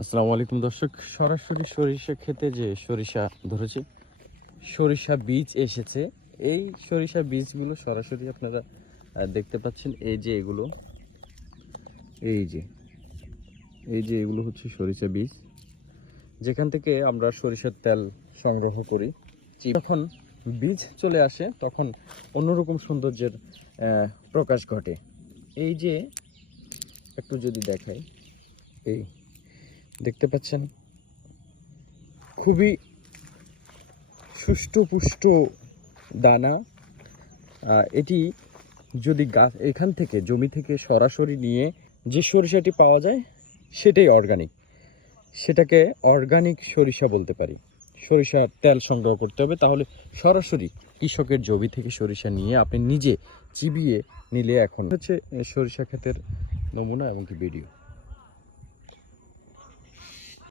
আসসালামু আলাইকুম দর্শক, সরাসরি সরিষা খেতে যে সরিষা ধরেছে, সরিষা বীজ এসেছে। এই সরিষা বীজগুলো সরাসরি আপনারা দেখতে পাচ্ছেন। এই যে এগুলো হচ্ছে সরিষা বীজ, যেখান থেকে আমরা সরিষার তেল সংগ্রহ করি। যখন বীজ চলে আসে তখন অন্যরকম সৌন্দর্যের প্রকাশ ঘটে। এই যে একটু যদি দেখাই, এই দেখতে পাচ্ছেন, খুবই সুষ্ঠুপুষ্ট দানা। এটি যদি গাছ এখান থেকে জমি থেকে সরাসরি নিয়ে যে সরিষাটি পাওয়া যায় সেটাই অর্গানিক, সেটাকে অর্গানিক সরিষা বলতে পারি। সরিষার তেল সংগ্রহ করতে হবে, তাহলে সরাসরি কৃষকের জমি থেকে সরিষা নিয়ে আপনি নিজে চিবিয়ে নিলে। এখন হচ্ছে সরিষা ক্ষেতের নমুনা এবং কি ভিডিও।